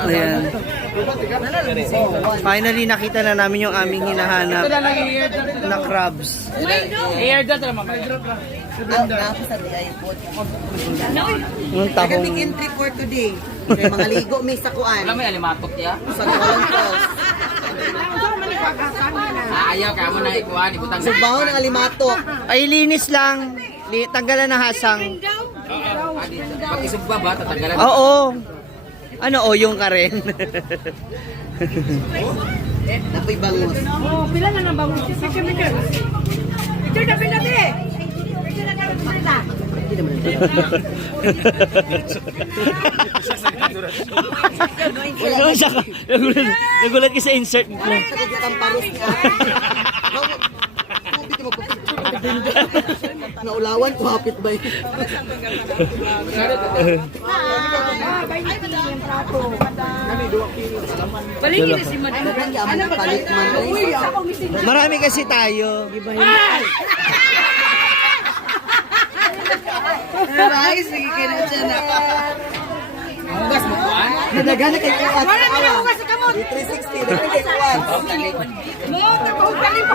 Ayan. Finally, nakita na namin yung aming hinahanap na crabs. I-airdrop naman. Yung tahong. Big entry for today. Mga ligo, may sakuan. Alam mo yung alimatok niya? Sa Kuala Falls. Ayaw ka mo na ikuhan, ibutang. Subaho ng alimatok. Ay, linis lang. Tanggalan ng hasang. Pag isugba ba, tatanggalan? Oo. Ano, yung ka rin. Napoy bangus. Oh, pila na ng bangus. Picture. Picture na pinabi. Picture na kami pila. Nagulat ka sa insert mo. Ang paros niya. Naulawan ko hapit ba yun? Baligin na si Madam. Ano ba palit man? Marami kasi tayo. Rice, sige kayo na dyan. Hugas mo kuhan? Nadagana kayo kuwan. Wala na lang hugas sa kamot. 360, dagana kayo kuwan. Mo, tapahugaling pa.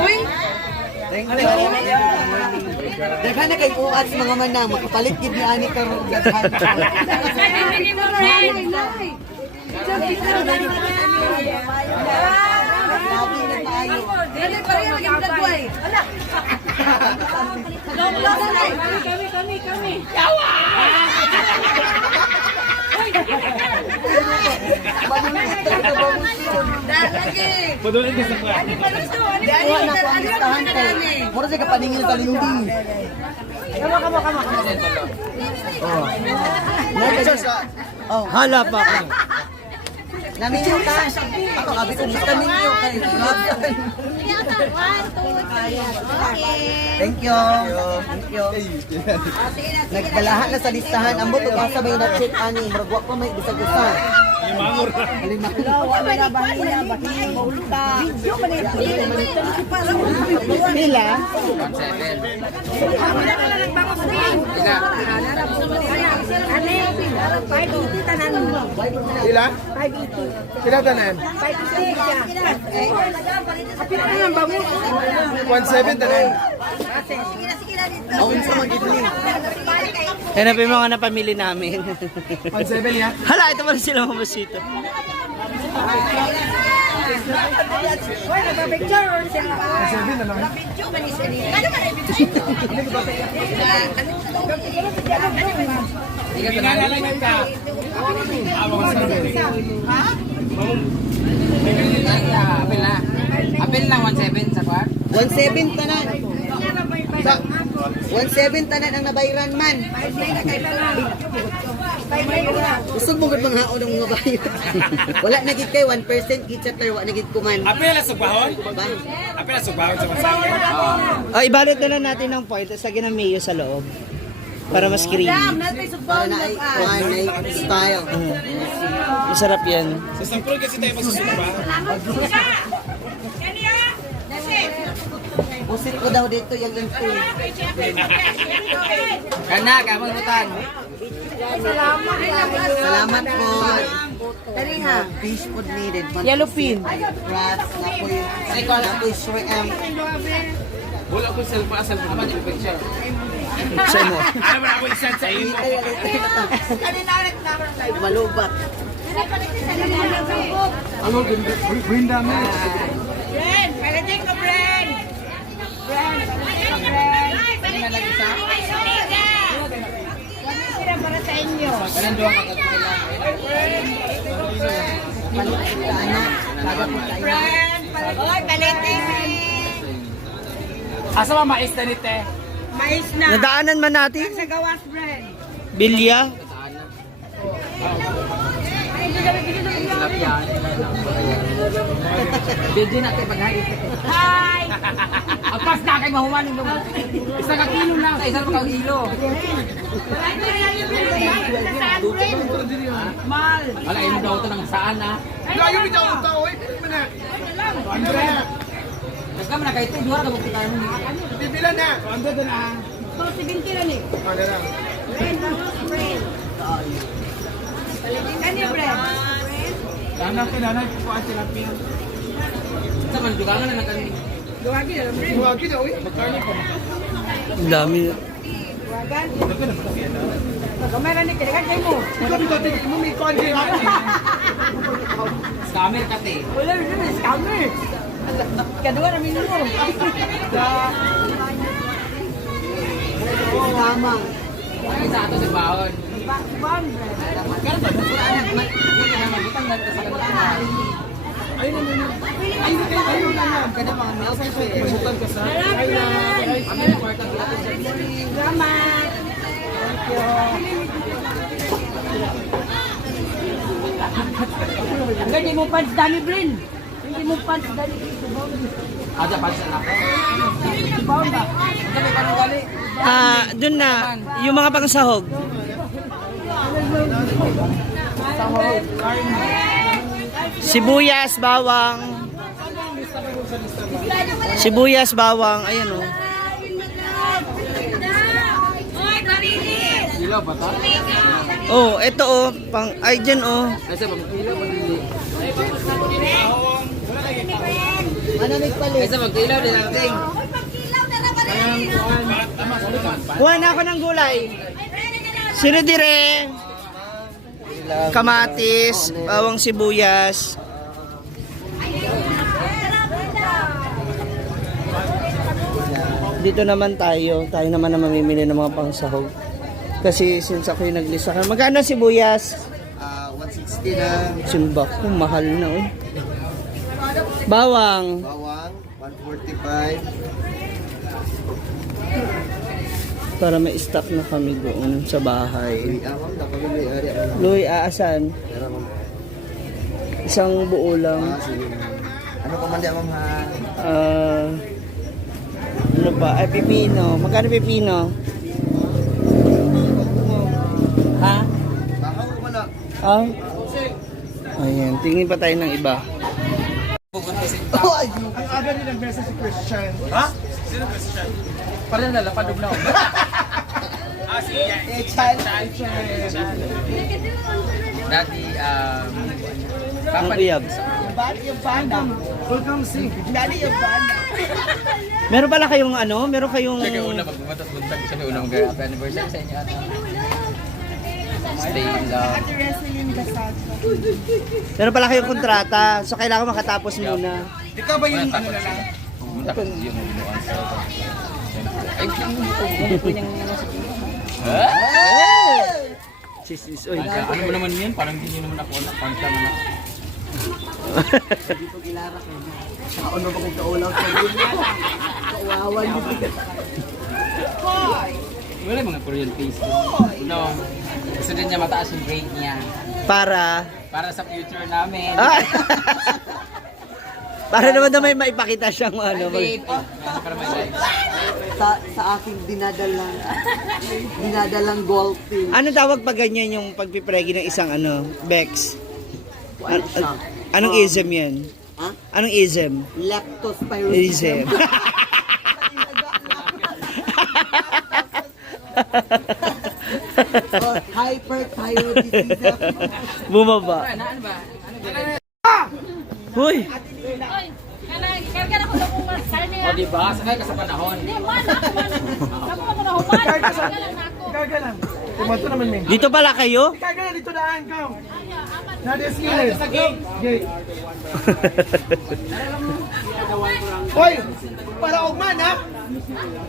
Uy. Dagana kayo kuwan sa mga manang. Makapalit gid ni ani karon daghan. Lagi na tayo. Dali pa rin ang vlog. Ala. Kami. Yawa! Padulit ka sa kuhan. Kuha na ko ang listahan ko. Mura siya kapaningin sa linding. Oh. Hala pa ka. Naminyo ka. Ako kabi ko gusto ninyo kay Thank you. Nagdalahan na sa listahan. Ang buto ka sabay na check ani. Maragwa pa may bisag-usan. Pila? 1.7. Sila? Sila tanan? 1.7 tanan. Awin sa mga gitni. Yan na pa yung mga napamili namin. 1.7 ya? Hala, ito pala sila mamasito. Apel na 1.7 sa kuhan? 1.7 tanan. 1.7 tanan ang nabayran man. Gusto mo gud mga haon ng mga bayo. Wala na gid kay 1% gid sa pero wala na gid kuman. Apel na sugbahon? Ba? Apel na sugbahon sa masaya. O, ibalot na lang natin ng point at lagyan ng mayo sa loob. Para mas creamy. Para na ay kuhan na style. Masarap yan. Sa sampul kasi tayo masusugba. Pusit ko daw dito yung lanto. Kana, kamang mutan. Salamat po. Tari ha. Fish food needed. Yellowfin. Crabs, napoy shrimp. Wala ko cellphone, naman yung picture. Sa'yo mo. Ano ba ako isang sa iyo? Malubat. Ano, bring them in. Friend, palating ko, friend. Para sa inyo. Ganun doon kakatulala. Oy, palating. Asa ba mais na nite? Mais na. Nadaanan man natin. Sa gawas, friend. Bilya. Sarap yan. Hindi natin pag-higit. Hi! Apas na kay mahumanin mo. Isa ka kilo lang. Sa isang pagkang kilo. Mal! Wala, mo daw ito ng saan na. Layo bitaw mo tao eh. Nagkama na kayo ito. Duwara ka magkita mo. Bibilan na. Ando na. Mga 70 lang eh. Ano na? Friend. Ano yung friend? Anak ka na po ang tilapia. Sa man, dugangan na kami. Duwagi na lang, friend. Buwagi daw eh. Ang dami. Duwagan. Kamera ni kaya kaya mo. Ikaw bitaw tingin mo may konti. Scammer ka te. Wala rin na scammer. Kadua na minuto. Tama. Ay, sa ato sa bahon. Bang. Kaya ba? Hindi ka naman. Butang lang ka sa kanila. Ayun na. Ayun na. Kada mga nasa sa bukan ka sa. Kami na kwarta dito. Salamat. Hanggang di mo pants dami, Brin. Hindi mo pants dami. Ada pa sa ako. Baon ba? Kami parang gali. Dun na, yung mga pangsahog. Sibuyas, bawang. Sibuyas, bawang. Ayan o. Kilo ba ta? Oh, eto oh. Ay, dyan oh. Kasi bang kilo ba dili? Manamig palit. Kasi bang kilo din natin. Kuha na ako ng gulay. Sino dire? Kamatis, bawang sibuyas. Dito naman tayo. Tayo naman na mamimili ng mga pangsahog. Kasi since ako yung naglista ka. Magkano sibuyas? 160 na. Simba ko, mahal na oh. Bawang. Bawang, 145. Para may stock na kami doon sa bahay. Amam, nakabili ari ako. Luy, aasan? Pero ma'am. Isang buo lang. Sige. Ano pa man di ma'am ha? Ano pa? Ay, pipino. Magkano pipino? Ha? Baka ko man na. Ah? Ayan, tingin pa tayo ng iba. Ang aga din ang message si Christian. Ha? Sino Christian? Parang nalapadog na ako. Dati, Ang uyab. Welcome sing. Meron pala kayong ano? Meron kayong... Siya una magbumatas-buntag siya may unang mag-happy anniversary sa inyo ata. Stay in love. Meron pala kayong kontrata. So, kailangan makatapos muna. Ikaw ba yung ano na lang? Pumunta ko yung binuan sa... Ay, yung niyang Sis, oy. ano mo naman yan? Parang hindi naman ako na pangka naman ako. Dito gilarak eh. Saka ano ba kung kaulaw sa linya? Kawawan dito. Wala yung mga Korean face. No. Gusto din niya mataas yung grade niya. Para... Para sa future namin. Ah! Para naman na may maipakita siyang ano. Babe, para my life. Sa aking dinadalang golfing. Anong tawag pag ganyan yung pagpipregi ng isang ano? Bex? Ano siya? Anong ism yan? Ha? Anong ism? Leptospirosis. Ism. Hyperthyroidism. Bumaba. Ano ba? Huy! O diba? Sakay ka sa panahon. Ikaga lang. Kumato naman min. Dito pala kayo? Ikaga lang dito daan ka. Nades ngile. Sa gate. Gate. Hoy! Para ugma na.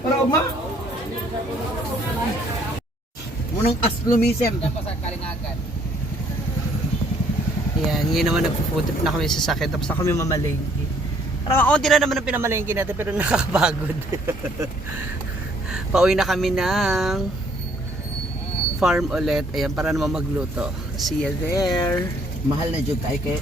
Para ugma. Munang aslumisem. Diyan pa sa Kalingagan. Ayan, ngayon naman nagpo-food trip na kami sa sakit tapos na kami mamalengke. Parang konti na naman ang pinamalengke natin pero nakakapagod. Pauwi na kami ng farm ulit. Ayan, para naman magluto. See you there. Mahal na jud kay